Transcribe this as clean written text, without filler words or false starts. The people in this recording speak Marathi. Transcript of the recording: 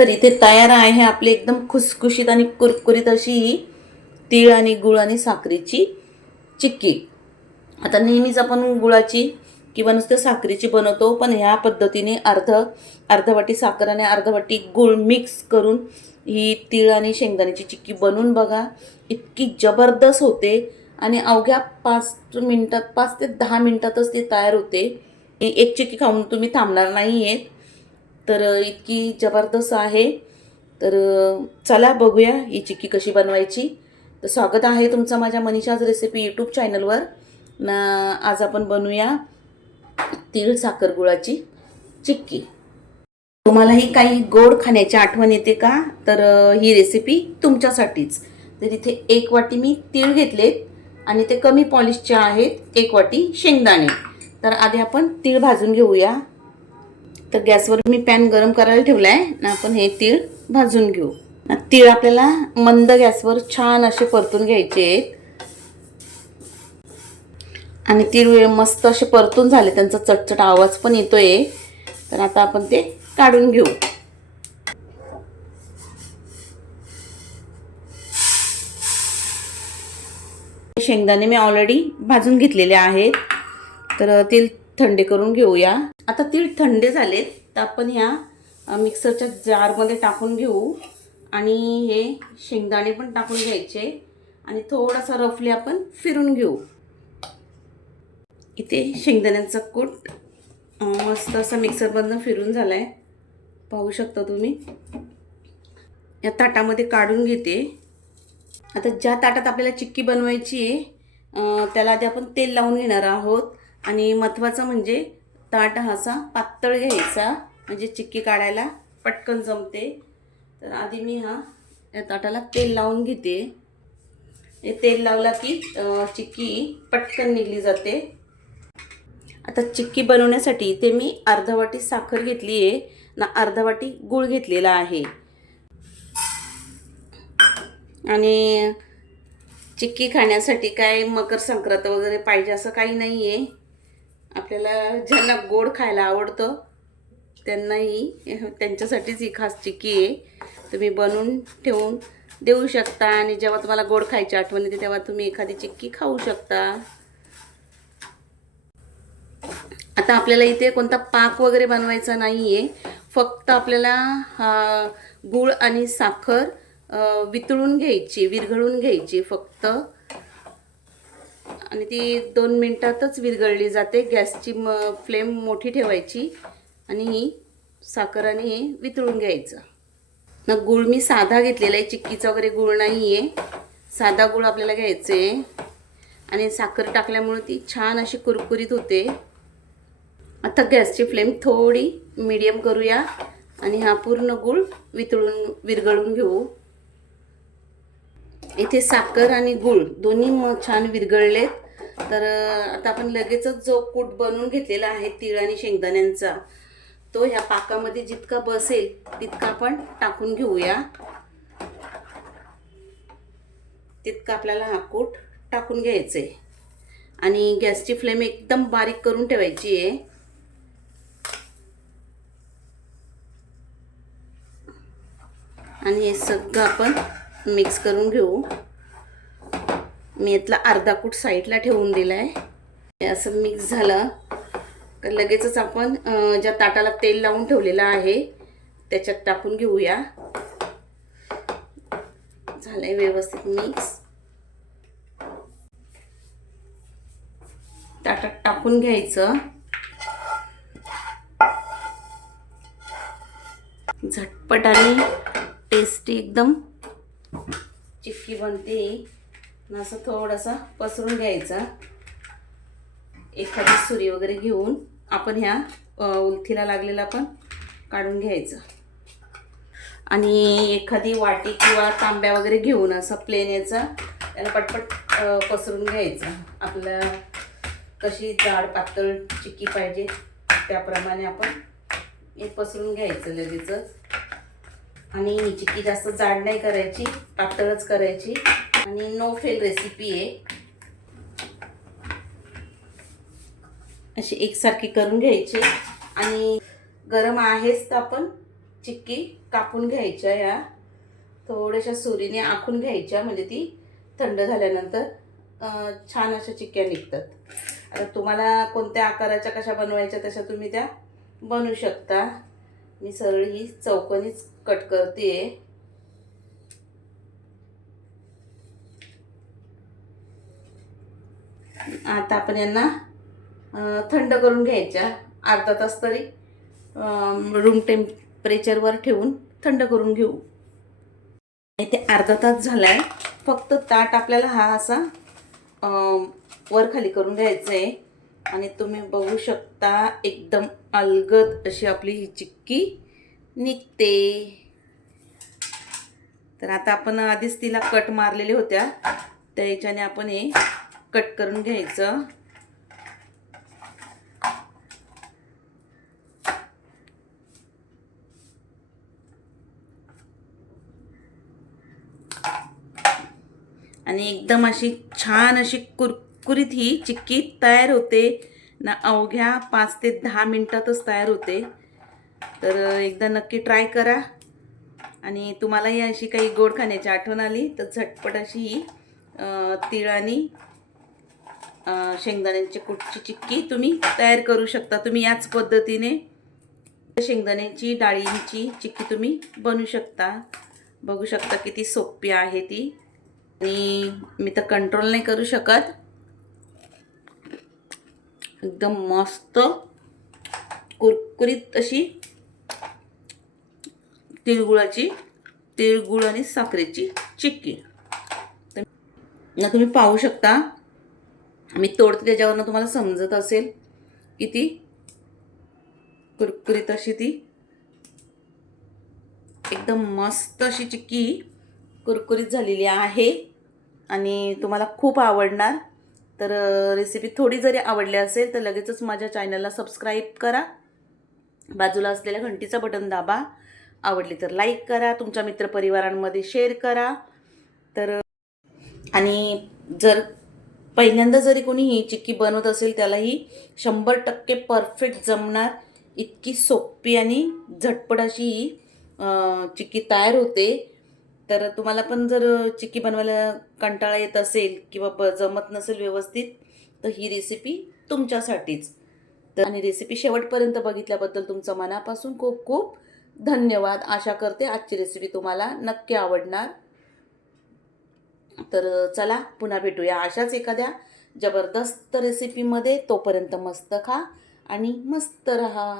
तर इथे तयार आहे आपली एकदम खुसखुशीत आणि कुरकुरीत अशी ही तीळ आणि गुळ आणि साखरेची चिक्की. आता नेहमीच आपण गुळाची किंवा नुसतं साखरेची बनवतो, पण ह्या पद्धतीने अर्ध वाटी साखर आणि अर्ध वाटी गूळ मिक्स करून ही तीळ आणि शेंगदाण्याची चिक्की बनवून बघा. इतकी जबरदस्त होते आणि अवघ्या 5 ते 10 मिनिटातच ती तयार होते. एक चिक्की खाऊन तुम्ही थांबणार नाही आहेत. तर इतकी जबरदस्त आहे. तर चला बघूया ही चिक्की कशी बनवायची. तर स्वागत आहे तुमचं माझ्या मनीषाज रेसिपी यूट्यूब चॅनलवर. आज आपण बनवूया तीळ साखर गुळाची चिक्की. तुम्हालाही काही गोड खाण्याची आठवण येते का? तर ही रेसिपी तुमच्यासाठीच. तर इथे 1 वाटी मी तीळ घेतलेत आणि ते कमी पॉलिशचे आहेत. 1 वाटी शेंगदाणे. तर आधी आपण तीळ भाजून घेऊया. तर गॅसवर मी पॅन गरम करायला ठेवला आहे ना, आपण हे तीळ भाजून घेऊ. तीळ आपल्याला मंद गॅसवर छान असे परतून घ्यायचे आहेत आणि तीळ मस्त असे परतून झाले, त्यांचा चटचट आवाज पण येतोय. तर आता आपण ते काढून घेऊ. शेंगदाणे मी ऑलरेडी भाजून घेतलेले आहेत. तर तीळ थंडे करून घेऊया. आता तीळ थंडे झालेत तर आपण ह्या मिक्सरच्या जारमध्ये टाकून घेऊ आणि हे शेंगदाणे पण टाकून घ्यायचे आणि थोडासा रफली आपण फिरून घेऊ. इथे शेंगदाण्याचा कूट मस्त असा मिक्सरमधनं फिरून झाला आहे, पाहू शकता तुम्ही. या ताटामध्ये काढून घेते. आता ज्या ताटात आपल्याला चिक्की बनवायची आहे त्याला आधी आपण तेल लावून घेणार आहोत. आणि महत्त्वाचं म्हणजे ताट असा पातळ घ्यायचा, म्हणजे चिक्की काढायला पटकन जमते. तर आधी मी या ताटाला तेल लावून घेते. हे तेल लावला की चिक्की पटकन निघली जाते. आता चिक्की बनवण्यासाठी इथे मी अर्धा वाटी साखर घेतली आहे ना, अर्धा वाटी गूळ घेतलेला आहे. आणि चिक्की खाण्यासाठी काय मकर संक्रांत वगैरे पाहिजे असं काही नाही आहे. आपल्याला ज्यांना गोड खायला आवडतं त्यांच्यासाठीच ही खास चिक्की आहे. तुम्ही बनवून ठेवून देऊ शकता आणि जेव्हा तुम्हाला गोड खायची आठवण येते तेव्हा तुम्ही एखादी चिक्की खाऊ शकता. आता आपल्याला इथे कोणता पाक वगैरे बनवायचा नाही आहे. फक्त आपल्याला गूळ आणि साखर वितळून घ्यायची, विरघळून घ्यायची फक्त. आणि ती 2 मिनिटातच विरघळली जाते. गॅसची फ्लेम मोठी ठेवायची आणि ही साखर आणि हे वितळून घ्यायचं ना. गूळ मी साधा घेतलेला आहे, चिक्कीचा वगैरे गूळ नाही आहे, साधा गूळ आपल्याला घ्यायचं आहे. आणि साखर टाकल्यामुळे ती छान अशी कुरकुरीत होते. आता गॅसची फ्लेम थोडी मीडियम करूया आणि हा पूर्ण गूळ विरघळून घेऊ. इथे साखर आणि गूळ दोन्ही छान विरघळलेत. तर आता आपण लगेचच जो कूट बनवून घेतलेला आहे तीळ आणि शेंगदाण्यांचा, तो ह्या पाकामध्ये जितका बसेल तितका आपण टाकून घेऊया. तितका आपल्याला हा कूट टाकून घ्यायचा आहे आणि गॅसची फ्लेम एकदम बारीक करून ठेवायची आहे. आणि हे सगळं आपण मिक्स करून घेऊ. मी यातला अर्धा कूट साईडला ठेवून दिला आहे. हे असं मिक्स झालं तर लगेचच आपण ज्या ताटाला तेल लावून ठेवलेलं आहे त्याच्यात टाकून घेऊया. झालंय व्यवस्थित मिक्स. ताटात टाकून घ्यायचं. झटपट आणि टेस्टी एकदम चिक्की बनते. असं थोडासा पसरून घ्यायचा. एखादी सुरी वगैरे घेऊन आपण ह्या उलथीला लागलेला पण काढून घ्यायचं. आणि एखादी वाटी किंवा तांब्या वगैरे घेऊन असं प्लेन याचा त्याला पटपट पसरून घ्यायचं. आपल्याला कशी जाड पातळ चिक्की पाहिजे त्याप्रमाणे आपण हे पसरून घ्यायचं लगेचच. आणि ही चिक्की जास्त जाड नाही करायची, पातळच करायची. आणि नो फेल रेसिपी आहे. अशी एकसारखी करून घ्यायची आणि गरम आहेच तर आपण चिक्की कापून घ्यायच्या, या थोड्याशा सुरीने आखून घ्यायच्या, म्हणजे ती थंड झाल्यानंतर छान अशा चिक्क्या निघतात. आता तुम्हाला कोणत्या आकाराच्या कशा बनवायच्या तशा तुम्ही त्या बनवू शकता. मी सरळ ही चौकोनीच कट करते. आता आपण यांना थंड करून घ्यायच्या, अर्धा तास तरी रूम टेम्परेचरवर ठेवून थंड करून घेऊ. इथे अर्धा तास झालाय. फक्त ताट आपल्याला हा असा वर खाली करून घ्यायचं आहे आणि तुम्ही बघू शकता एकदम अलगद अशी आपली ही चिक्की निघते. तर आता आपण आधीच तिला कट मारलेल्या होत्या, त्या याच्याने आपण हे कट करून घ्यायचं. आणि एकदम अशी छान अशी कुरकुरीत ही चिक्की तयार होते ना. अवघ्या 5 ते 10 मिनिटातच तयार होते. तर एकदा नक्की ट्राय करा. आणि तुम्हालाही अशी काही गोड खाण्याची आठवण आली तर झटपट अशी ही तीळ आणि शेंगदाण्यांची कूटची चिक्की तुम्ही तयार करू शकता. तुम्ही याच पद्धतीने शेंगदाण्याची डाळींची चिक्की तुम्ही बनवू शकता. बघू शकता किती सोपी आहे ती. आणि मी तर कंट्रोल नाही करू शकत. एकदम मस्त कुरकुरीत अशी तिळगुळ आणि साखरेची चिक्की ना तुम्ही पाहू शकता. मी तोडते त्याच्यावरनं तुम्हाला समजत असेल किती कुरकुरीत अशी ती एकदम मस्त अशी चिक्की कुरकुरीत झालेली आहे आणि तुम्हाला खूप आवडणार. तर रेसिपी थोडी जरी आवडली असेल तर लगेचच माझ्या चॅनलला सबस्क्राईब करा, बाजूला असलेल्या घंटीचा बटन दाबा, आवडली तर लाईक करा, तुमच्या मित्रपरिवारांमध्ये शेअर करा. तर आणि जर पहिल्यांदा जरी कोणी ही चिक्की बनवत असेल त्यालाही 100% परफेक्ट जमणार. इतकी सोपी आणि झटपट अशी ही चिक्की तयार होते. तर तुम्हाला पण जर चिक्की बनवायला कंटाळा येत असेल किंवा जमत नसेल व्यवस्थित तर ही रेसिपी तुमच्यासाठीच. तर आणि रेसिपी शेवटपर्यंत बघितल्याबद्दल तुमचं मनापासून खूप खूप धन्यवाद. आशा करते आजची रेसिपी तुम्हाला नक्की आवडणार. तर चला पुन्हा भेटूया अशाच एखाद्या जबरदस्त रेसिपीमध्ये. तोपर्यंत मस्त खा आणि मस्त रहा.